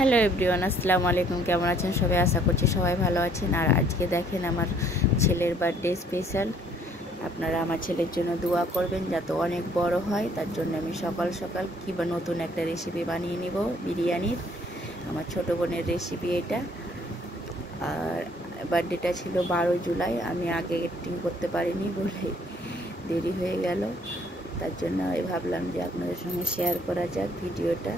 Hello everyone, আসসালামু আলাইকুম। কেমন আছেন সবাই? আশা করছি সবাই ভালো আছেন। আর আজকে দেখেন আমার ছেলের বার্থডে স্পেশাল। আপনারা আমার ছেলের জন্য দোয়া করবেন যাতে অনেক বড় হয়। তার জন্য আমি সকাল সকাল কিংবা নতুন একটা রেসিপি বানিয়ে নিব বিরিয়ানির। আমার ছোট বোনের রেসিপি এটা। আর বার্থডেটা ছিল 12 জুলাই। আমি আগে এডিটিং করতে পারিনি বলে দেরি হয়ে গেল। তার জন্য আমি ভাবলাম যে আপনাদের সঙ্গে শেয়ার করা যাক ভিডিওটা।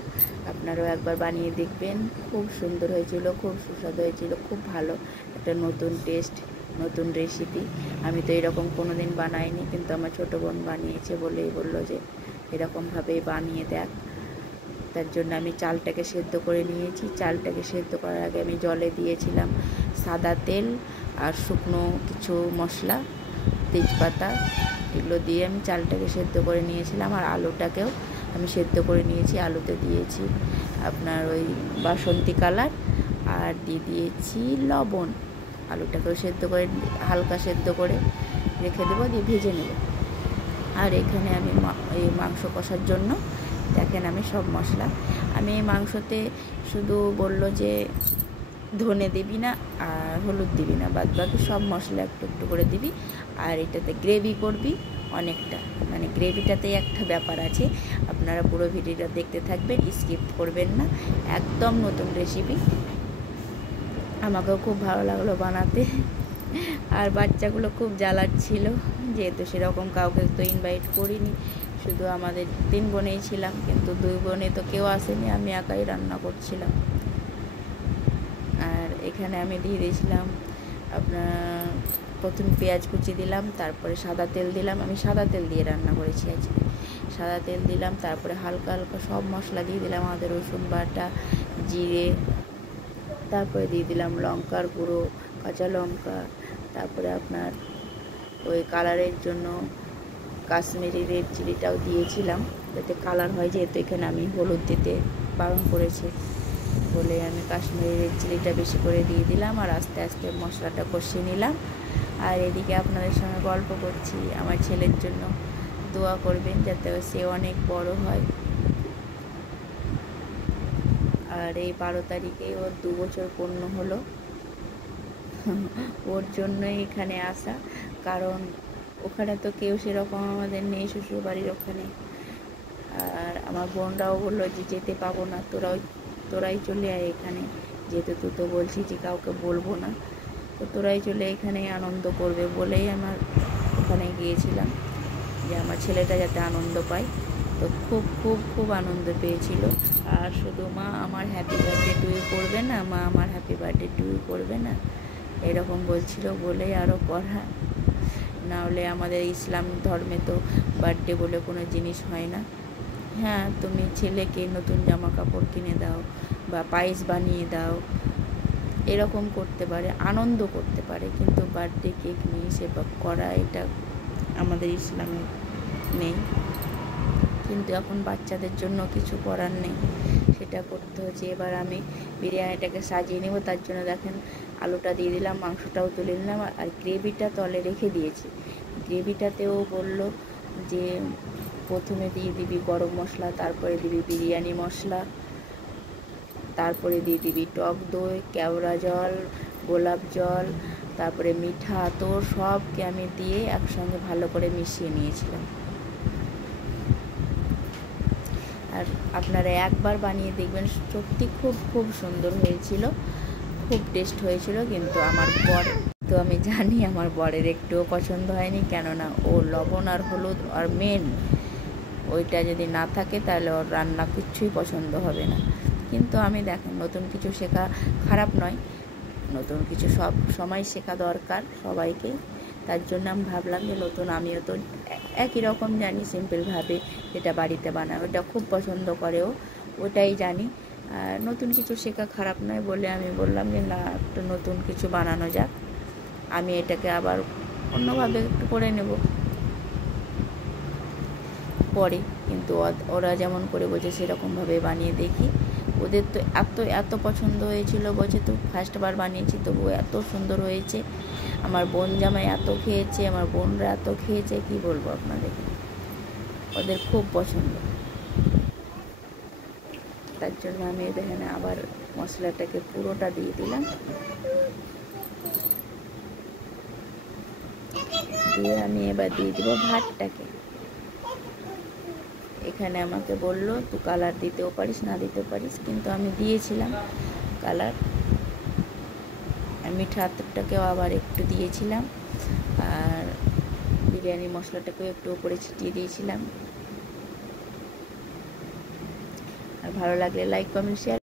আপনারাও একবার বানিয়ে দেখবেন। খুব সুন্দর হয়েছিল, খুব সুস্বাদু হয়েছিল, খুব ভালো একটা নতুন টেস্ট, নতুন রেসিপি। আমি তো এরকম কোনো দিন বানাইনি, কিন্তু আমার ছোটো বোন বানিয়েছে বলেই বললো যে এরকমভাবেই বানিয়ে দেখ। তার জন্য আমি চালটাকে সেদ্ধ করে নিয়েছি। চালটাকে সেদ্ধ করার আগে আমি জলে দিয়েছিলাম সাদা তেল আর শুকনো কিছু মশলা, তেজপাতা, এগুলো দিয়ে আমি চালটাকে সেদ্ধ করে নিয়েছিলাম। আর আলুটাকেও আমি সেদ্ধ করে নিয়েছি। আলুতে দিয়েছি আপনার ওই বাসন্তী কালার আর দিয়ে দিয়েছি লবণ। আলুটাকেও সেদ্ধ করে হালকা সেদ্ধ করে রেখে দেবো, দিয়ে ভেজে নেব। আর এখানে আমি এই মাংস কষার জন্য দেখেন আমি সব মশলা, আমি এই মাংসতে শুধু বললো যে ধনে দিবি না আর হলুদ দিবি না, বাদ বাকি সব মশলা একটু একটু করে দিবি। আর এটাতে গ্রেভি করবি অনেকটা, মানে গ্রেভিটাতেই একটা ব্যাপার আছে। আপনারা পুরো ভিডিওটা দেখতে থাকবেন, স্কিপ করবেন না। একদম নতুন রেসিপি, আমাকেও খুব ভালো লাগলো বানাতে। আর বাচ্চাগুলো খুব জ্বালাচ্ছিল, যেহেতু সেরকম কাউকে তো ইনভাইট করিনি, শুধু আমাদের 3 বোনেই ছিলাম, কিন্তু 2 বোনে তো কেউ আসেনি, আমি একাই রান্না করছিলাম। আর এখানে আমি দিয়ে দিয়েছিলাম আপনার প্রথমে পেঁয়াজ কুচি দিলাম, তারপরে সাদা তেল দিলাম। আমি সাদা তেল দিয়ে রান্না করেছি আজকে। সাদা তেল দিলাম, তারপরে হালকা হালকা সব মশলা দিয়ে দিলাম, আদা রসুন বাটা, জিরে, তারপরে দিয়ে দিলাম লঙ্কার গুঁড়ো, কাঁচা লঙ্কা, তারপরে আপনার ওই কালারের জন্য কাশ্মীরি রেড চিলিটাও দিয়েছিলাম যাতে কালার হয়, যেহেতু এখানে আমি হলুদ দিতে বারণ করেছি বলে আমি কাশ্মীরি রেড চিলিটা বেশি করে দিয়ে দিলাম। আর আস্তে আস্তে মশলাটা কষিয়ে নিলাম। আর এদিকে আপনাদের সঙ্গে গল্প করছি। আমার ছেলের জন্য দোয়া করবেন যাতে সে অনেক বড় হয়। আর এই 12 তারিখেই ওর 2 বছর পূর্ণ হলো। ওর জন্যই এখানে আসা, কারণ ওখানে তো কেউ সেরকম আমাদের নেই, শ্বশুরবাড়ির ওখানে। আর আমার বোনরাও বললো যে যেতে পাবো না, তোরাই চলে আয় এখানে, যেহেতু তুই তো বলছিস যে কাউকে বলবো না, তো তোরাই চলে এখানে আনন্দ করবে বলেই আমার ওখানে গিয়েছিলাম, যে আমার ছেলেটা যাতে আনন্দ পায়। তো খুব খুব খুব আনন্দ পেয়েছিল। আর শুধু মা আমার হ্যাপি বার্থডে টু ইউ করবে না, মা আমার হ্যাপি বার্থডে টু ইউ করবে না, এরকম বলছিল বলেই আরও করা। না হলে আমাদের ইসলাম ধর্মে তো বার্থডে বলে কোনো জিনিস হয় না। হ্যাঁ, তুমি ছেলেকে নতুন জামা কাপড় কিনে দাও বা পায়েস বানিয়ে দাও, এরকম করতে পারে, আনন্দ করতে পারে, কিন্তু বার্থডে কেক নিয়ে সেবা করা এটা আমাদের ইসলামে নেই। কিন্তু এখন বাচ্চাদের জন্য কিছু করার নেই, সেটা করতে হচ্ছে। এবার আমি বিরিয়ানিটাকে সাজিয়ে নেব। তার জন্য দেখেন আলুটা দিয়ে দিলাম, মাংসটাও তুলে নিলাম, আর গ্রেভিটা তলে রেখে দিয়েছি। গ্রেভিটাতেও বললো যে প্রথমে দিয়ে দিবি গরম মশলা, তারপরে দিবি বিরিয়ানি মশলা, তারপরে দিয়ে দিবি টক দই, কেওড়া জল, গোলাপ জল, তারপরে মিঠা আতর, সবকে আমি দিয়ে একসঙ্গে ভালো করে মিশিয়ে নিয়েছিলাম। আর আপনারা একবার বানিয়ে দেখবেন, সত্যি খুব খুব সুন্দর হয়েছিল, খুব টেস্ট হয়েছিল। কিন্তু আমার বর, তো আমি জানি আমার বরের একটুও পছন্দ হয়নি, কেননা ও লবণ আর হলুদ আর মেন ওইটা যদি না থাকে তাহলে ওর রান্না কিচ্ছুই পছন্দ হবে না। কিন্তু আমি দেখেন নতুন কিছু শেখা খারাপ নয়, নতুন কিছু সব সময় শেখা দরকার সবাইকে। তার জন্য আমি ভাবলাম যে নতুন, আমিও তো একই রকম জানি সিম্পলভাবে যেটা বাড়িতে বানায় ওটা খুব পছন্দ করেও, ওটাই জানি। আর নতুন কিছু শেখা খারাপ নয় বলে আমি বললাম যে না, একটু নতুন কিছু বানানো যাক, আমি এটাকে আবার অন্যভাবে একটু করে নেব পরে। কিন্তু ওরা যেমন করে বলছে সেরকমভাবে বানিয়ে দেখি। ওদের তো এত এত পছন্দ হয়েছিল, বলছে তো ফার্স্টবার বানিয়েছি তবু এত সুন্দর হয়েছে। আমার বোন জামাই এত খেয়েছে, আমার বোনরা এত খেয়েছে, কি বলবো আপনাদেরকে, ওদের খুব পছন্দ। তার জন্য আমি এখানে আবার মশলাটাকে পুরোটা দিয়ে দিলাম। দিয়ে আমি এবার দিয়ে দিব ভাতটাকে। এখানে আমাকে বললো তুই কালার দিতেও পারিস না দিতেও পারিস, কিন্তু আমি দিয়েছিলাম কালার। মিঠা আতরটাকেও আবার একটু দিয়েছিলাম, আর বিরিয়ানি মশলাটাকেও একটু উপরে ছিটিয়ে দিয়েছিলাম। আর ভালো লাগলে লাইক কমেন্ট শেয়ার